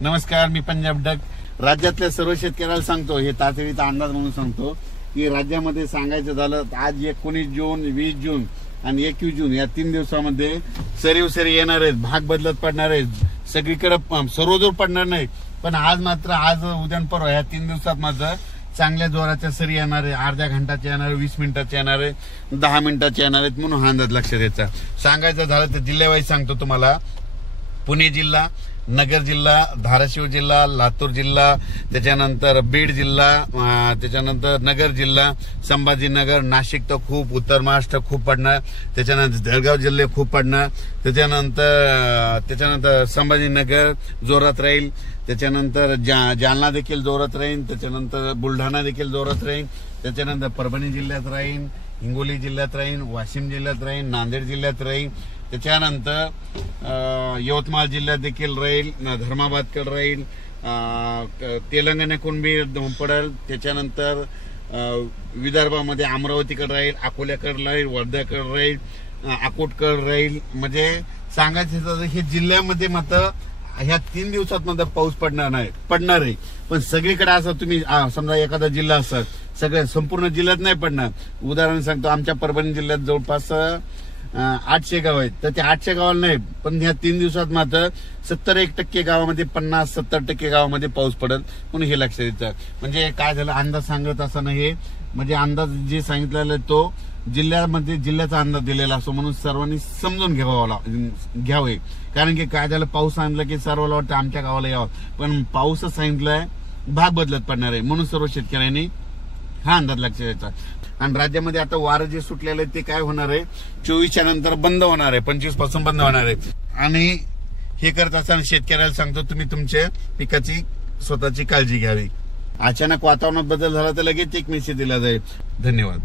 नमस्कार, मी पंजाब डक. राज्यातल्या सर्व शेतकऱ्याला सांगतो, हे तातडीचा अंदाज म्हणून सांगतो की राज्यामध्ये सांगायचं झालं आज 19 जून, 20 जून आणि 21 जून या 3 दिवसामध्ये सरी येणार आहेत. भाग बदलत पडणार आहेत. सगळीकडे सर्वजोर पडणार नाही, पण आज मात्र आज उद्या परवा या 3 दिवसात मात्र चांगल्या जोराच्या सरी येणार आहे. अर्ध्या घंटाच्या येणार आहे, 20 मिनिटाच्या येणार आहे, 10 मिनिटाच्या येणार आहेत. म्हणून हा अंदाज लक्षात द्यायचा. सांगायचं झालं तर जिल्ह्यावाईज सांगतो तुम्हाला. पुणे जिल्हा, नगर जिल्हा, धाराशिव जिल्हा, लातूर जिल्हा, त्याच्यानंतर बीड जिल्हा, त्याच्यानंतर नगर जिल्हा, संभाजीनगर, नाशिक तर खूप, उत्तर महाराष्ट्र खूप पडणार, त्याच्यानंतर जळगाव जिल्हे खूप पडणार, त्याच्यानंतर संभाजीनगर जोरात राहील, त्याच्यानंतर जालना देखील जोरात राहील, त्याच्यानंतर बुलढाणा देखील जोरात राहील, त्याच्यानंतर परभणी जिल्ह्यात राहील, हिंगोली जिल्ह्यात राहील, वाशिम जिल्ह्यात राहील, नांदेड जिल्ह्यात राहील, त्याच्यानंतर यवतमाळ जिल्ह्यात देखील राहील, धर्माबादकडे राहील, तेलंगणाकडून बी पडेल, त्याच्यानंतर विदर्भामध्ये अमरावतीकडे राहील, अकोल्याकडे राहील, वर्ध्याकडे राहील, अकोटकडे राहील. म्हणजे सांगायचं हे जिल्ह्यामध्ये मात्र ह्या 3 दिवसात मात्र पाऊस पडणार आहे. पण सगळीकडे असं तुम्ही समजा एखादा जिल्हा असतात, सगळ्या संपूर्ण जिल्ह्यात नाही पडणार. उदाहरण सांगतो, आमच्या परभणी जिल्ह्यात जवळपास 800 गाव आहेत, तर ते 800 गावाला नाही, पण ह्या 3 दिवसात मात्र 70% गावामध्ये, 50-70% गावामध्ये पाऊस पडेल. म्हणून हे लक्षात येतं. म्हणजे काय झालं, अंदाज सांगत असताना हे म्हणजे अंदाज जे सांगितलेला आहे तो जिल्ह्यामध्ये जिल्ह्याचा अंदाज दिलेला असतो. म्हणून सर्वांनी समजून घ्यावे. कारण की काय झालं, पाऊस सांगितलं की सर्वांना वाटतं आमच्या गावाला यावं, पण पाऊसच सांगितलंय भाग बदलत पडणार आहे. म्हणून सर्व शेतकऱ्यांनी हा अंदाज लक्षात द्यायचा. आणि राज्यामध्ये आता वारं जे सुटलेलं आहे ते काय होणार आहे, 24च्या नंतर बंद होणार आहे, 25 पासून बंद होणार आहे. आणि हे करत असताना शेतकऱ्याला सांगतो, तुम्ही तुमच्या पिकाची स्वतःची काळजी घ्यावी. अचानक वातावरणात बदल झाला तर लगेच एक मेसेज दिला जाईल. धन्यवाद.